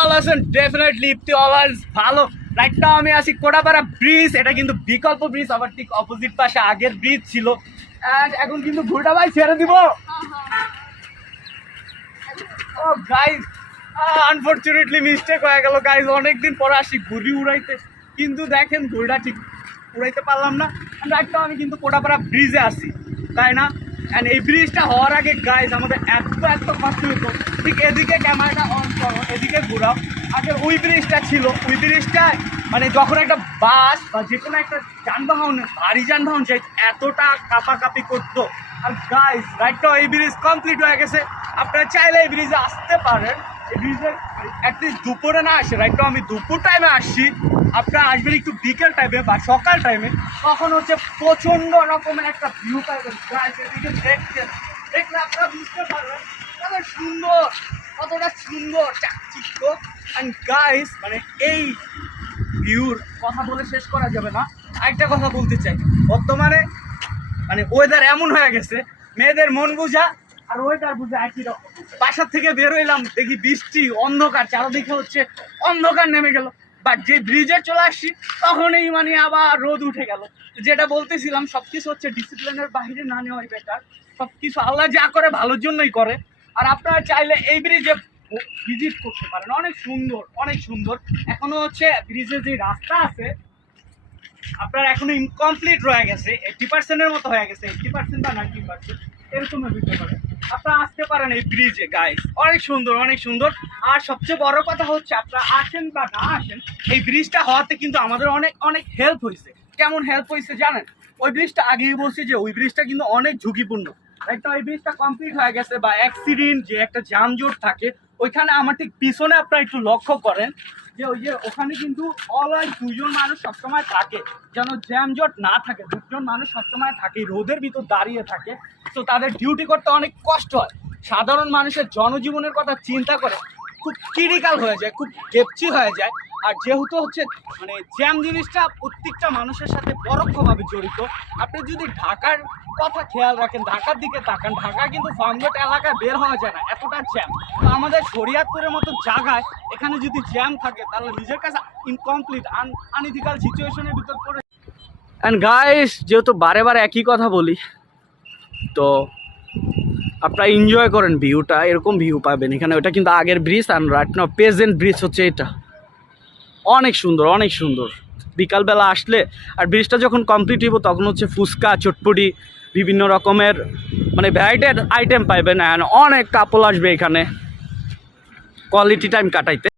ভালো আছেন? Definitely Ifti always ভালো। রাইট নাও আমি আছি কোটাপাড়া ব্রিজ। এটা কিন্তু বিকল্প ব্রিজ, আবার ঠিক অপোজিট পাশে আগের ব্রিজ ছিল। অ্যান্ড এখন কিন্তু ঘুরটা ভাই ছেড়ে দিব। ও গাইজ, আনফর্চুনেটলি মিস্টেক হয়ে গেল গাইজ। অনেকদিন পরে আসি ঘুড়ি উড়াইতে, কিন্তু দেখেন ঘুড়িটা ঠিক উড়াইতে পারলাম না। রাইট নাও আমি কিন্তু কোটাপাড়া ব্রিজে আসি, তাই না? অ্যান্ড এই ব্রিজটা হওয়ার আগে গাইজ আমাদের এত কষ্ট হতো। ঠিক এদিকে ক্যামেরাটা অন করো, এদিকে ঘুরাও। আগে ওই ব্রিজটা ছিল, ওই ব্রিজটায় মানে যখন একটা বাস বা যে কোনো একটা যানবাহন, ভারী যানবাহন যাই, এতটা কাঁপাকাঁপি করতো। আর গাইজ রাইট নাও এই ব্রিজ কমপ্লিট হয়ে গেছে। আপনারা চাইলে এই ব্রিজে আসতে পারেন। এই ব্রিজে অ্যাটলিস্ট দুপুরে না আসে, রাইট নাও আমি দুপুর টাইমে আসছি। আপনারা আসবেন একটু বিকেল টাইমে বা সকাল টাইমে, তখন হচ্ছে প্রচণ্ড রকমের একটা ভিউ পাইবেন। এদিকে দেখলে আপনারা বুঝতে পারবেন কত সুন্দর, কতটা সুন্দর চাকচিক্য। অ্যান্ড গাইস মানে এই ভিউর কথা বলে শেষ করা যাবে না। আরেকটা কথা বলতে চাই, বর্তমানে মানে ওয়েদার এমন হয়ে গেছে, মেয়েদের মন বোঝা আর ওয়েদার বোঝা একই রকম। বাসার থেকে বের হইলাম, দেখি বৃষ্টি, অন্ধকার, চারদিকে হচ্ছে অন্ধকার নেমে গেল। বাট যে ব্রিজে চলে আসছি তখনই মানে আবার রোদ উঠে গেল। যেটা বলতেছিলাম, সব কিছু হচ্ছে ডিসিপ্লিনের বাইরে না নেওয়াই বেটার। সব কিছু আল্লাহ যা করে ভালোর জন্যই করে। আর আপনারা চাইলে এই ব্রিজে ভিজিট করতে পারেন, অনেক সুন্দর, অনেক সুন্দর। এখনো হচ্ছে ব্রিজের যে রাস্তা আছে আপনার এখনো ইনকমপ্লিট রয়ে গেছে, 80%-এর মতো হয়ে গেছে, 80% বা 90% এরকমের দিতে পারে। আপনারা আসতে পারেন এই ব্রিজে গাইস, অনেক সুন্দর, অনেক সুন্দর। আর সবচেয়ে বড় কথা হচ্ছে আপনারা আসেন বা না আসেন, এই ব্রিজটা হওয়াতে কিন্তু আমাদের অনেক অনেক হেল্প হয়েছে। কেমন হেল্প হয়েছে জানেন? ওই ব্রিজটা আগেই বলছি যে ওই ব্রিজটা কিন্তু অনেক ঝুঁকিপূর্ণ। একটা ওই ব্রিজটা কমপ্লিট হয়ে গেছে বা অ্যাক্সিডেন্ট যে একটা যানজট থাকে ওইখানে, আমার ঠিক পিছনে আপনারা একটু লক্ষ্য করেন যে ওই যে ওখানে কিন্তু অলওয়েজ দুজন মানুষ সবসময় থাকে, যেন জ্যামজট না থাকে। দুজন মানুষ সবসময় থাকে, রোদের ভিতর দাঁড়িয়ে থাকে। তো তাদের ডিউটি করতে অনেক কষ্ট হয়। সাধারণ মানুষের জনজীবনের কথা চিন্তা করে খুব ক্রিটিক্যাল হয়ে যায়, খুব ডেপচি হয়ে যায়। আর যেহেতু হচ্ছে মানে জ্যাম জিনিসটা প্রত্যেকটা মানুষের সাথে পরোক্ষভাবে জড়িত। আপনি যদি ঢাকার কথা খেয়াল রাখেন, ঢাকার দিকে তাকান, ঢাকা কিন্তু ফার্মগেট এলাকায় বের হওয়া যায় না, এতটা জ্যাম। তো আমাদের শরীয়তপুরের মতো জায়গায় এখানে যদি জ্যাম থাকে তাহলে নিজের কাছে ইনকমপ্লিট আনইথিক্যাল সিচুয়েশনের ভিতর পড়ে। অ্যান্ড গাইস, যেহেতু বারে বারে একই কথা বলি, তো আপনারা এনজয় করেন ভিউটা, এরকম ভিউ পাবেন এখানে। ওটা কিন্তু আগের ব্রিজ, আর রাইট নাও প্রেজেন্ট ব্রিজ হচ্ছে এটা। অনেক সুন্দর, অনেক সুন্দর। বিকালবেলা আসলে, আর ব্রিজটা যখন কমপ্লিট হইব তখন হচ্ছে ফুচকা, চটপটি, বিভিন্ন রকমের মানে ভ্যারাইটির আইটেম পাইবেন। অ্যান্ড অনেক কাপল আসবে এখানে কোয়ালিটি টাইম কাটাইতে।